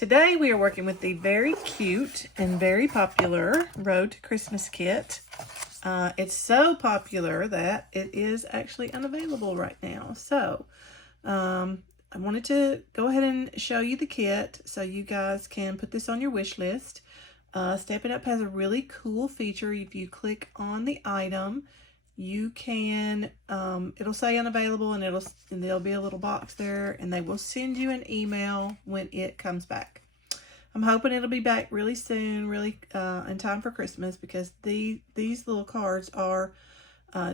Today we are working with the very cute and very popular Road to Christmas kit. It's so popular that it is actually unavailable right now. So I wanted to go ahead and show you the kit so you guys can put this on your wish list. Stampin' Up has a really cool feature. If you click on the item, you can it'll say unavailable, and there'll be a little box there, and they will send you an email when it comes back. I'm hoping it'll be back really soon, really in time for Christmas, because these little cards are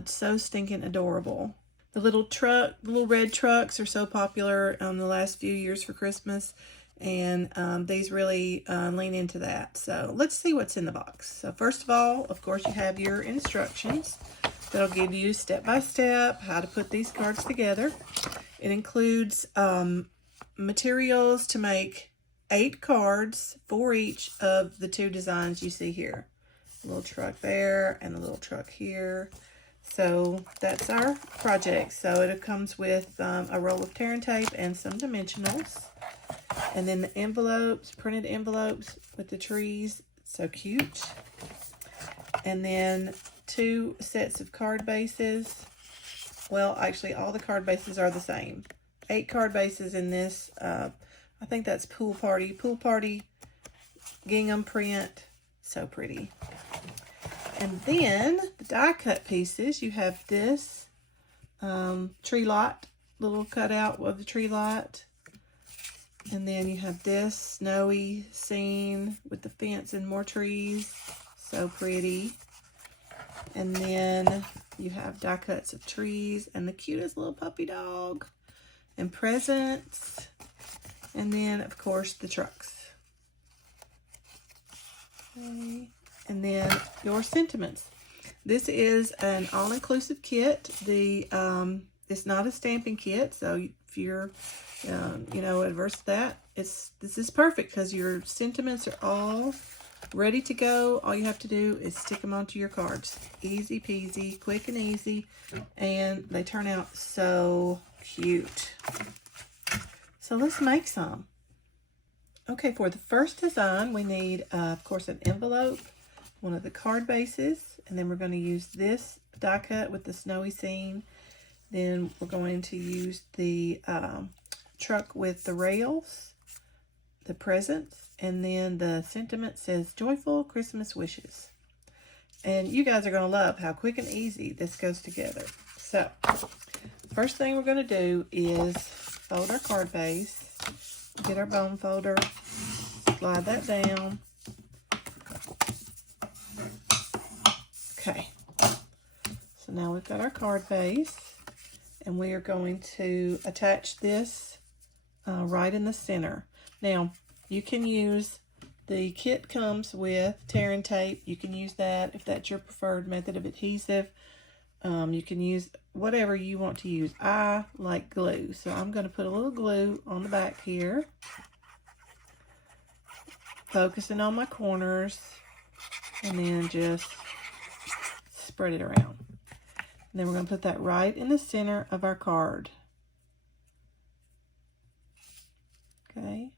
so stinking adorable. The little red trucks are so popular in the last few years for Christmas, and these really lean into that. So let's see what's in the box. So first of all, of course, you have your instructions that'll give you step-by-step how to put these cards together. It includes materials to make 8 cards for each of the 2 designs you see here. A little truck there and a little truck here. So that's our project. So it comes with a roll of tear and tape and some dimensionals. And then the envelopes, printed envelopes with the trees. So cute. And then 2 sets of card bases. Well, actually, all the card bases are the same. 8 card bases in this. I think that's Pool Party gingham print. So pretty. And then the die cut pieces, you have this tree lot, little cutout of the tree lot. And then you have this snowy scene with the fence and more trees. So pretty. And then you have die cuts of trees and the cutest little puppy dog and presents. And then, of course, the trucks. Okay. And then your sentiments. This is an all-inclusive kit. It's not a stamping kit, so if you're, adverse to that, this is perfect because your sentiments are all ready to go. All you have to do is stick them onto your cards. Easy peasy, quick and easy, and they turn out so cute. So let's make some. Okay, for the first design, we need, of course, an envelope, one of the card bases, and then we're going to use this die cut with the snowy scene. Then we're going to use the truck with the rails, the presents, and then the sentiment says Joyful Christmas Wishes. And you guys are going to love how quick and easy this goes together. So, first thing we're going to do is fold our card base, get our bone folder, slide that down. Okay, so now we've got our card base, and we are going to attach this right in the center. Now, you can use, the kit comes with tear and tape. You can use that if that's your preferred method of adhesive. You can use whatever you want to use. I like glue, so I'm going to put a little glue on the back here, focusing on my corners, and then just spread it around. And then we're going to put that right in the center of our card. Okay.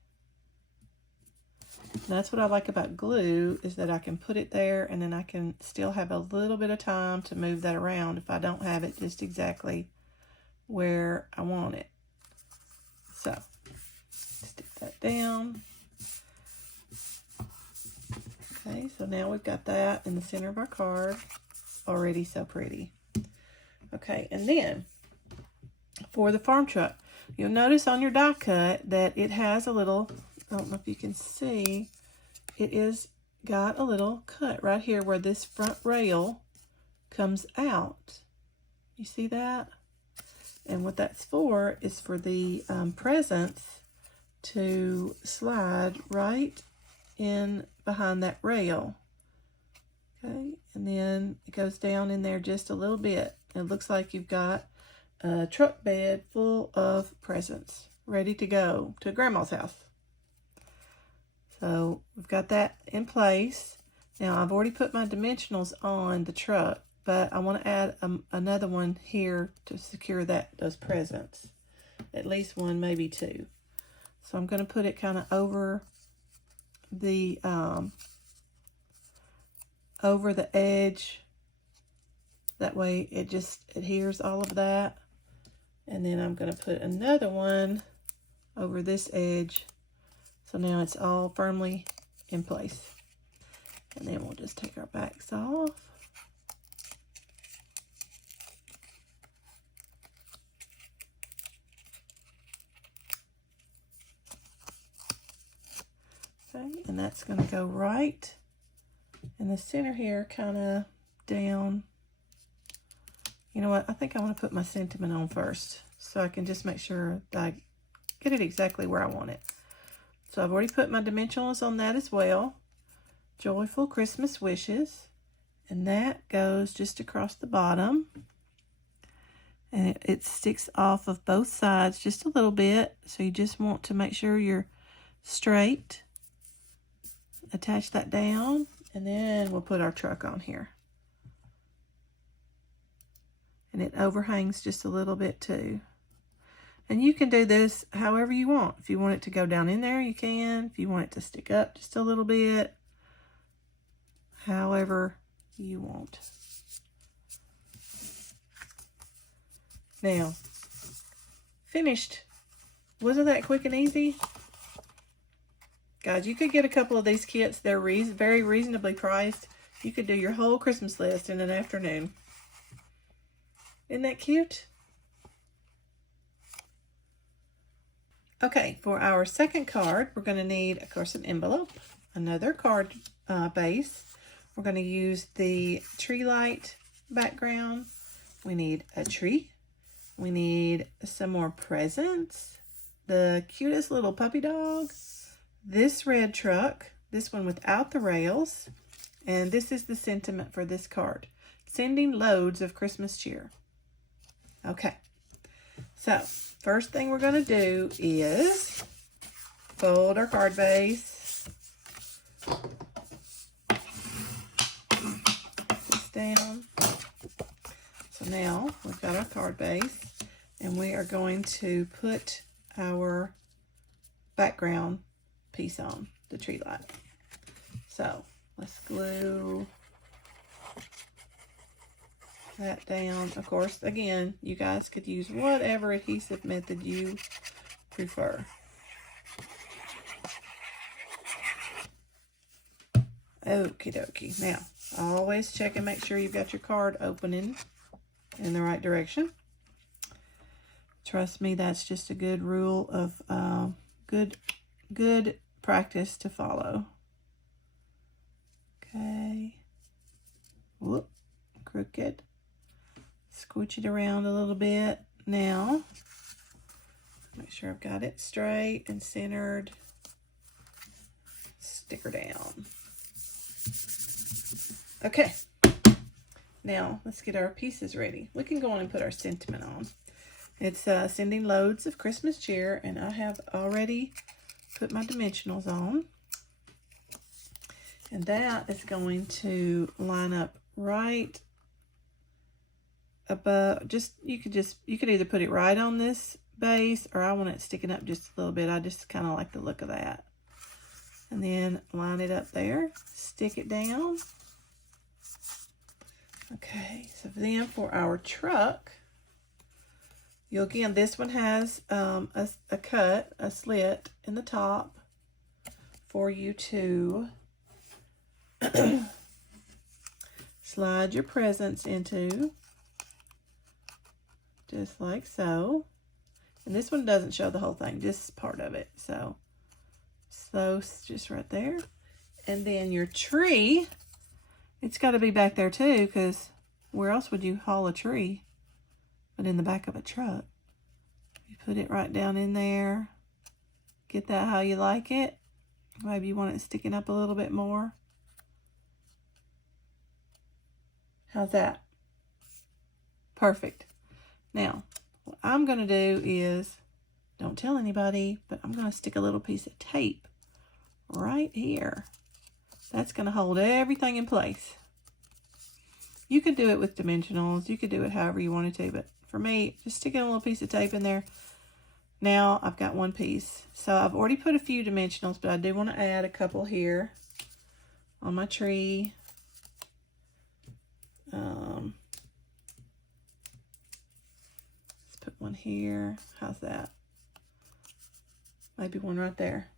And that's what I like about glue, is that I can put it there and then I can still have a little bit of time to move that around if I don't have it just exactly where I want it. So, stick that down. Okay, so now we've got that in the center of our card. Already so pretty. Okay, and then for the farm truck, you'll notice on your die cut that it has a little, I don't know if you can see, it is got a little cut right here where this front rail comes out. You see that? And what that's for is for the presents to slide right in behind that rail. Okay, and then it goes down in there just a little bit. It looks like you've got a truck bed full of presents ready to go to Grandma's house. So we've got that in place. Now I've already put my dimensionals on the truck, but I want to add another one here to secure those presents. At least one, maybe 2. So I'm going to put it kind of over the over the edge. That way it just adheres all of that. And then I'm going to put another one over this edge. So now it's all firmly in place. And then we'll just take our backs off. Okay, and that's going to go right in the center here, kind of down. You know what? I think I want to put my sentiment on first so I can just make sure that I get it exactly where I want it. So I've already put my dimensionals on that as well. Joyful Christmas Wishes. And that goes just across the bottom. And it sticks off of both sides just a little bit. So you just want to make sure you're straight. Attach that down. And then we'll put our truck on here. And it overhangs just a little bit too. And you can do this however you want. If you want it to go down in there, you can. If you want it to stick up just a little bit. However you want. Now, finished. Wasn't that quick and easy? Guys, you could get a couple of these kits. They're very reasonably priced. You could do your whole Christmas list in an afternoon. Isn't that cute? Okay, for our second card, we're going to need, of course, an envelope, another card base. We're going to use the tree light background. We need a tree. We need some more presents. The cutest little puppy dog. This red truck. This one without the rails. And this is the sentiment for this card. Sending loads of Christmas cheer. Okay. So, first thing we're going to do is fold our card base. This down. So now we've got our card base and we are going to put our background piece on, the tree light. So let's glue that down. Of course, again, you guys could use whatever adhesive method you prefer. Okie dokie. Now, always check and make sure you've got your card opening in the right direction. Trust me, that's just a good rule of good practice to follow. Okay. Whoop, crooked. Squish it around a little bit. Now, make sure I've got it straight and centered. Stick her down. Okay. Now, let's get our pieces ready. We can go on and put our sentiment on. It's sending loads of Christmas cheer, and I have already put my dimensionals on. And that is going to line up right above. You could either put it right on this base, or I want it sticking up just a little bit. I just kind of like the look of that. And then line it up there, stick it down. Okay, so then for our truck, again, this one has a cut, a slit in the top for you to slide your presents into, just like so. And this one doesn't show the whole thing, just part of it. So just right there. And then your tree, it's got to be back there too, because where else would you haul a tree but in the back of a truck? You put it right down in there. Get that how you like it. Maybe you want it sticking up a little bit more. How's that? Perfect. Now, what I'm going to do is, don't tell anybody, but I'm going to stick a little piece of tape right here. That's going to hold everything in place. You could do it with dimensionals. You could do it however you wanted to, but for me, just sticking a little piece of tape in there, Now I've got one piece. So I've already put a few dimensionals, but I do want to add a couple here on my tree. Let's put one here. How's that? Maybe one right there.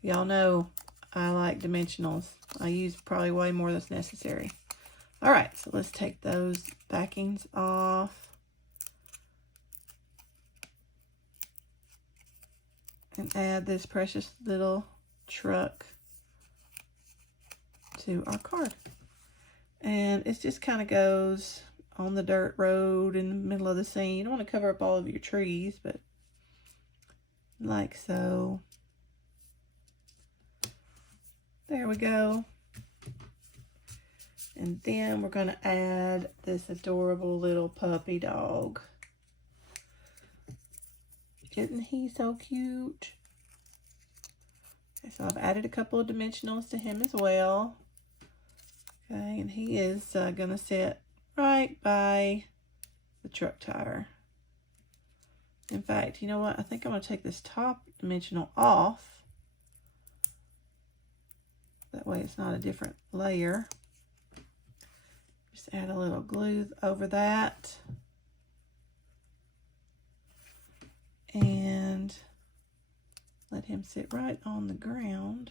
Y'all know I like dimensionals. I use probably way more than's necessary. All right, so let's take those backings off. And add this precious little truck to our card. And it just kind of goes on the dirt road in the middle of the scene. You don't want to cover up all of your trees, but like so. There we go. And then we're going to add this adorable little puppy dog. Isn't he so cute? Okay, so I've added a couple of dimensionals to him as well. Okay, and he is going to sit right by the truck tire. In fact, you know what? I think I'm going to take this top dimensional off. That way it's not a different layer. Just add a little glue over that. And let him sit right on the ground.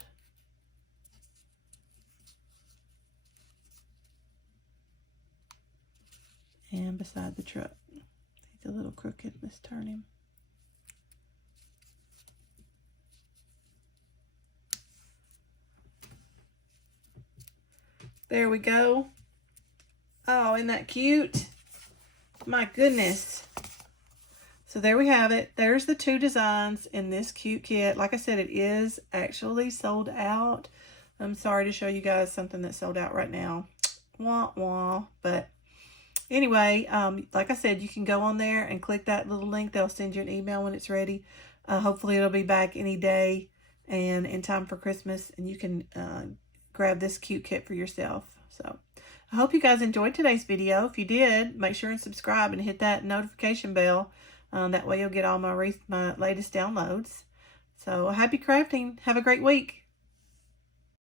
And beside the truck. He's a little crooked. Let's turn him. There we go. Oh, isn't that cute? My goodness. So there we have it. There's the two designs in this cute kit. Like I said, it is actually sold out. I'm sorry to show you guys something that's sold out right now. Wah, wah. But anyway, like I said, you can go on there and click that little link. They'll send you an email when it's ready. Hopefully it'll be back any day and in time for Christmas. And you can grab this cute kit for yourself. So I hope you guys enjoyed today's video. If you did, make sure and subscribe and hit that notification bell. That way you'll get all my latest downloads. So happy crafting. Have a great week.